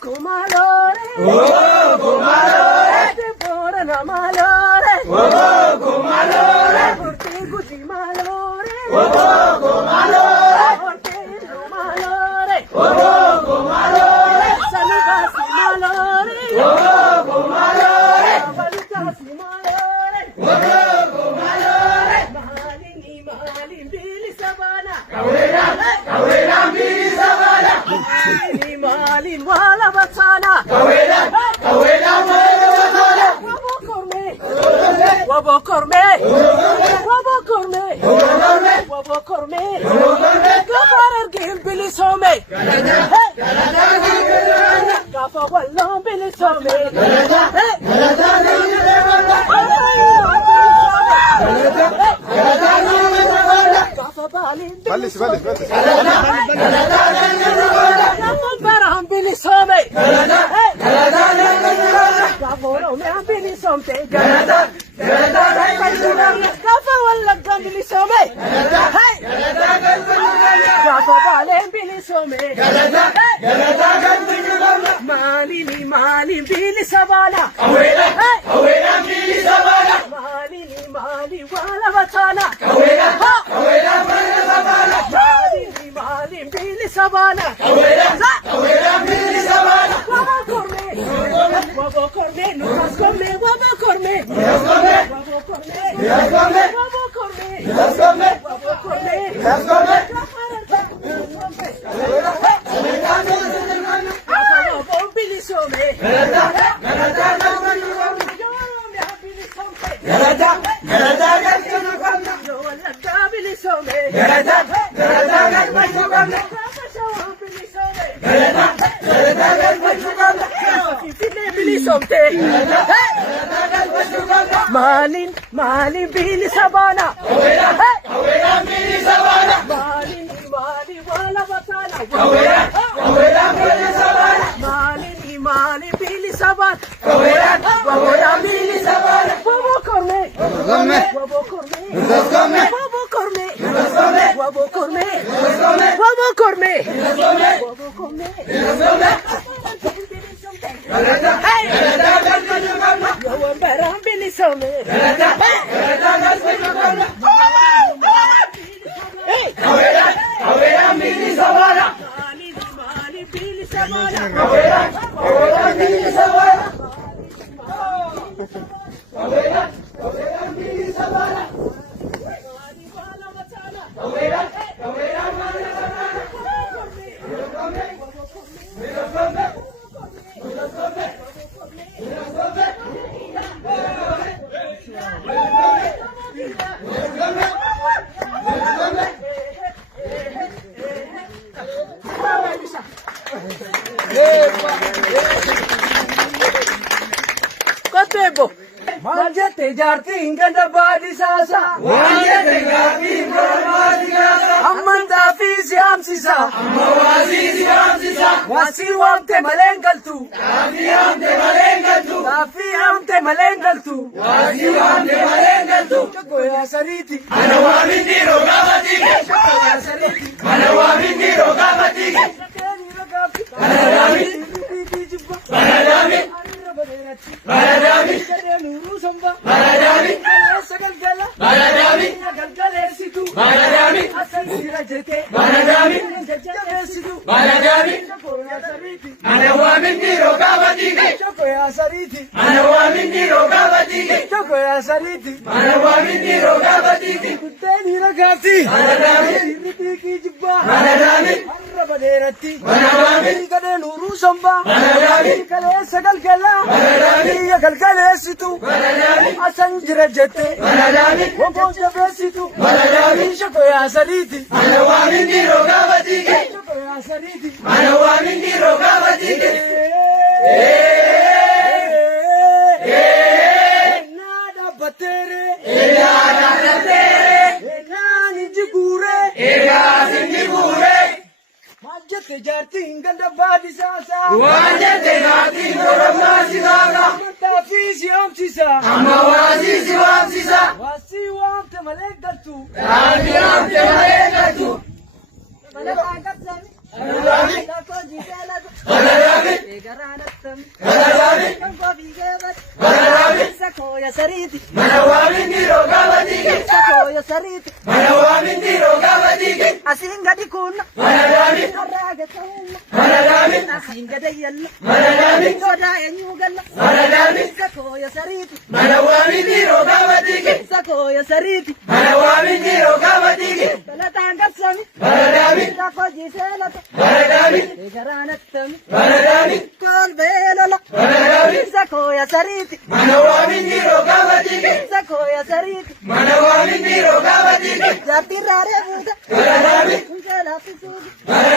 kumalore, te borana malore, te guji malore, te malore, sani basi malore, balikasi malore, malini bili sabana, bili sabana, malin wala batana, wabokorme, gafarar gil bili some, gafa wallon bili some, gafa balin bili some, gafa bili some, gaforo me bili some, gafa wallon bili some, gafa balin bili some, malini bili sabana, malini wala batana, malini bili sabana, wabokorme, nukaskome, wabokorme, bili some, malin bili sabana, malin wala batana, malin bili sabana, wabokorme, Kotebo, manjate jarti inganda badi sasa, amanda fizi amsisa, wasi wamte malengal tu, tafi amte malengal tu, chokoya sariti, Manawamindi rogabatike, Manawamindi rogabatike, Manadami, Manadami, Manadami, Manadami, Manadami, Manadami, Manadami, Manadami, Manawamindi rogabatike, Manawamindi rogabatike, Manawamindi rogabatike, Kuteni ragazzi, Manadami, Manadami, Manadami, kadenu rusamba, Manadami, kale sagal kala, Manadami, kale situ, Manadami, asan jirajete, Manadami, wongo jabesitu, Manadami, shakoya sariti, Manawamindi rogabatike, shakoya sariti, Manawamindi rogabatike, nada batere, Nada tere, nani jigure, Singipore, majjate jarti inganda badi sasa, Wajate Nati Boromasi Naga, tafizi amsisa, Amawasi Wamsisa, wasi wamte malegatu, Amiyamte Malegatu, Manadami, Manadami, sariti. Manawamindi rogavatike. Sakoya sariti. Manawamindi rogavatike. Asingadi kunna. Manadami. Araga kauma. Manadami. Asingada yalla. Manadami. Goda enyugalla. Manadami. Sakoya sariti. Manawamindi rogavatike. Sakoya sariti. Manawamindi rogavatike. Talatanga sami. Manadami. Sakoji selata. Manadami. Ejaranatami. Manadami. Kol belala. Manadami. Sakoya sariti. Manawamindi rogavatike. Sakoya sariti. Manawamindi rogavatike. Jati rare buda. Manadami. Unjala pisugi. Manadami.